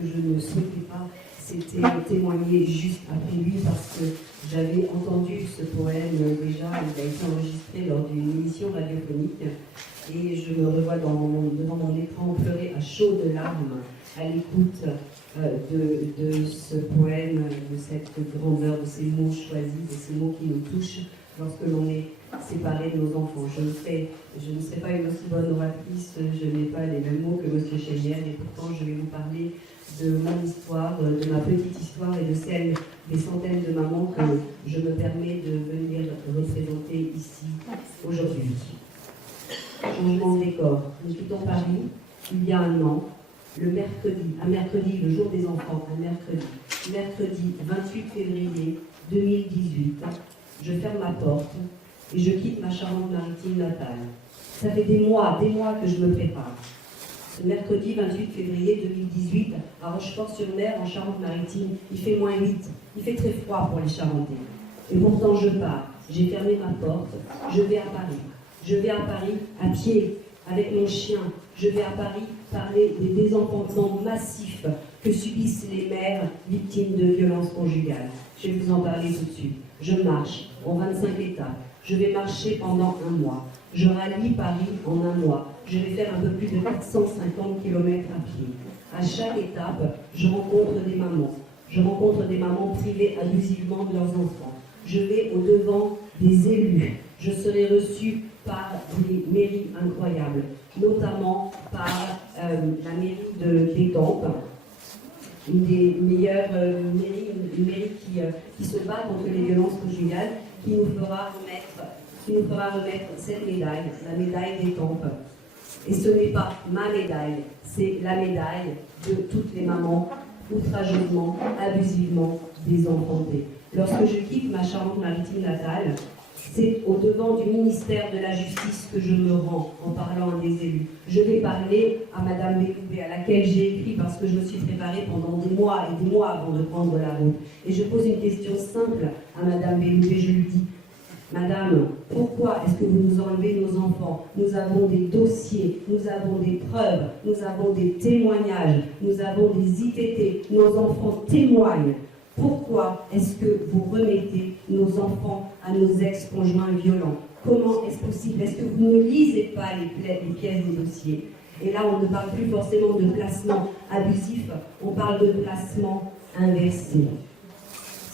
que je ne souhaitais pas, c'était témoigner juste après lui parce que j'avais entendu ce poème déjà, il a été enregistré lors d'une émission radiophonique et je me revois devant mon écran pleurer à chaudes larmes à l'écoute de ce poème, de cette grandeur, de ces mots choisis, de ces mots qui nous touchent lorsque l'on est séparé de nos enfants. Je ne serai pas une aussi bonne oratrice, je n'ai pas les mêmes mots que M. Chénière, et pourtant je vais vous parler de mon histoire, de ma petite histoire et de celle des centaines de mamans que je me permets de venir représenter ici aujourd'hui. Changement de décor. Nous quittons Paris il y a un an, un mercredi, le jour des enfants, mercredi 28 février 2018, je ferme ma porte et je quitte ma Charente-Maritime natale. Ça fait des mois que je me prépare. Ce mercredi 28 février 2018, à Rochefort-sur-Mer, en Charente-Maritime, il fait -8. Il fait très froid pour les Charentais. Et pourtant je pars. J'ai fermé ma porte. Je vais à Paris. Je vais à Paris à pied, avec mon chien. Je vais à Paris parler des désenfantements massifs que subissent les mères victimes de violences conjugales. Je vais vous en parler tout de suite. Je marche en 25 étapes. Je vais marcher pendant un mois. Je rallie Paris en un mois. Je vais faire un peu plus de 450 km à pied. À chaque étape, je rencontre des mamans. Je rencontre des mamans privées abusivement de leurs enfants. Je vais au-devant des élus. Je serai reçue par des mairies incroyables, notamment par la mairie d'Étampes, une des meilleures mairies, une mairie qui se bat contre les violences conjugales, qui nous fera remettre cette médaille, la médaille d'Étampes. Et ce n'est pas ma médaille, c'est la médaille de toutes les mamans outrageusement, abusivement désenfantées. Lorsque je quitte ma Charente-Maritime natale, c'est au devant du ministère de la Justice que je me rends en parlant à des élus. Je vais parler à Madame Belloubet, à laquelle j'ai écrit parce que je me suis préparée pendant des mois et des mois avant de prendre la route. Et je pose une question simple à Madame Belloubet, je lui dis: Madame, pourquoi est-ce que vous nous enlevez nos enfants? Nous avons des dossiers, nous avons des preuves, nous avons des témoignages, nous avons des ITT, nos enfants témoignent. Pourquoi est-ce que vous remettez nos enfants à nos ex-conjoints violents? Comment est-ce possible? Est-ce que vous ne lisez pas les pièces des dossiers? Et là, on ne parle plus forcément de placement abusif, on parle de placement inversé.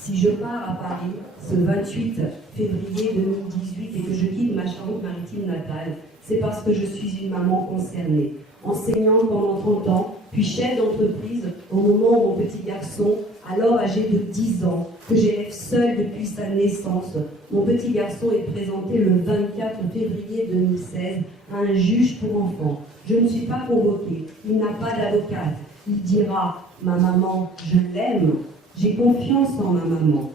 Si je pars à Paris ce 28 février 2018 et que je quitte ma Charente-Maritime natale, c'est parce que je suis une maman concernée, enseignante pendant 30 ans, puis chef d'entreprise au moment où mon petit garçon, alors âgé de 10 ans, que j'élève seul depuis sa naissance. Mon petit garçon est présenté le 24 février 2016 à un juge pour enfants. Je ne suis pas convoquée, il n'a pas d'avocate. Il dira: ma maman, je l'aime, j'ai confiance en ma maman.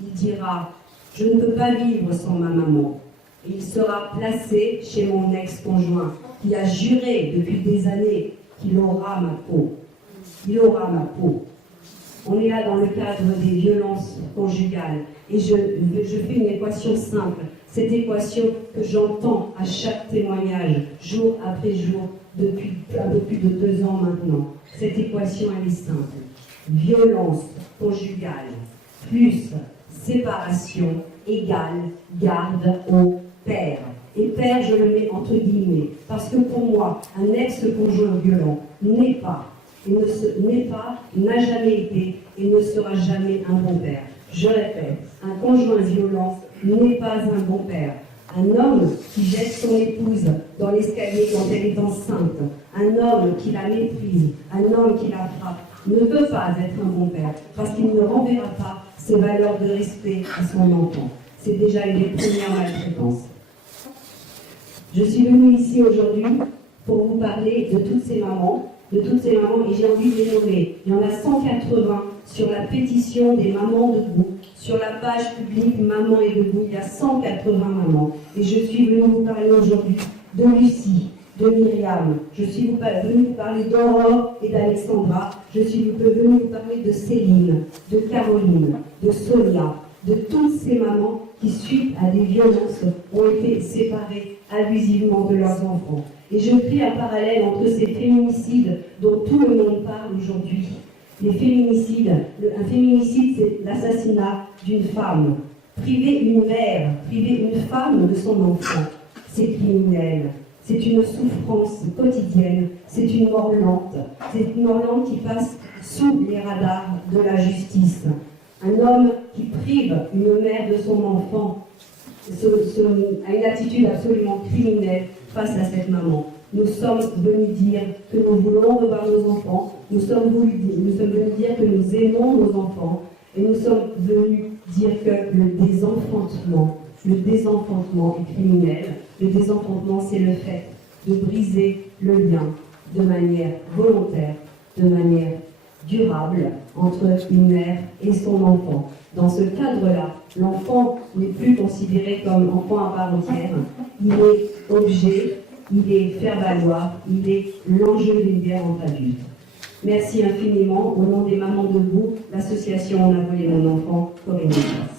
Il dira: je ne peux pas vivre sans ma maman. Et il sera placé chez mon ex-conjoint, qui a juré depuis des années qu'il aura ma peau. Il aura ma peau. On est là dans le cadre des violences conjugales. Et je fais une équation simple. Cette équation que j'entends à chaque témoignage, jour après jour, depuis un peu plus de 2 ans maintenant. Cette équation, elle est simple. Violence conjugale plus séparation égale garde au père. Et père, je le mets entre guillemets, parce que pour moi, un ex-conjoint violent n'est pas, n'a jamais été et ne sera jamais un bon père. Je répète, un conjoint violent n'est pas un bon père. Un homme qui jette son épouse dans l'escalier quand elle est enceinte, un homme qui la méprise, un homme qui la frappe, ne peut pas être un bon père, parce qu'il ne renverra pas ses valeurs de respect à son enfant. C'est déjà une des premières maltraitances. Je suis venue ici aujourd'hui pour vous parler de toutes ces mamans, et j'ai envie de les nommer. Il y en a 180 sur la pétition des Mamans Debout. Sur la page publique Maman est debout, il y a 180 mamans. Et je suis venue vous parler aujourd'hui de Lucie, de Myriam. Je suis venue vous parler d'Aurore et d'Alexandra. Je suis venue vous parler de Céline, de Caroline, de Sonia, de toutes ces mamans qui, suite à des violences, ont été séparées abusivement de leurs enfants. Et je crée un parallèle entre ces féminicides dont tout le monde parle aujourd'hui. Les féminicides, un féminicide, c'est l'assassinat d'une femme. Priver une mère, priver une femme de son enfant, c'est criminel. C'est une souffrance quotidienne, c'est une mort lente. C'est une mort lente qui passe sous les radars de la justice. Un homme qui prive une mère de son enfant a une attitude absolument criminelle face à cette maman. Nous sommes venus dire que nous voulons revoir nos enfants, nous sommes venus dire que nous aimons nos enfants, et nous sommes venus dire que le désenfantement est criminel. Le désenfantement, c'est le fait de briser le lien de manière volontaire, de manière durable entre une mère et son enfant. Dans ce cadre-là, l'enfant n'est plus considéré comme enfant à part entière, il est objet, il est faire-valoir, il est l'enjeu d'une guerre entre adultes. Merci infiniment. Au nom des Mamans Debout, l'association On a volé mon enfant, Corinne Nicolas.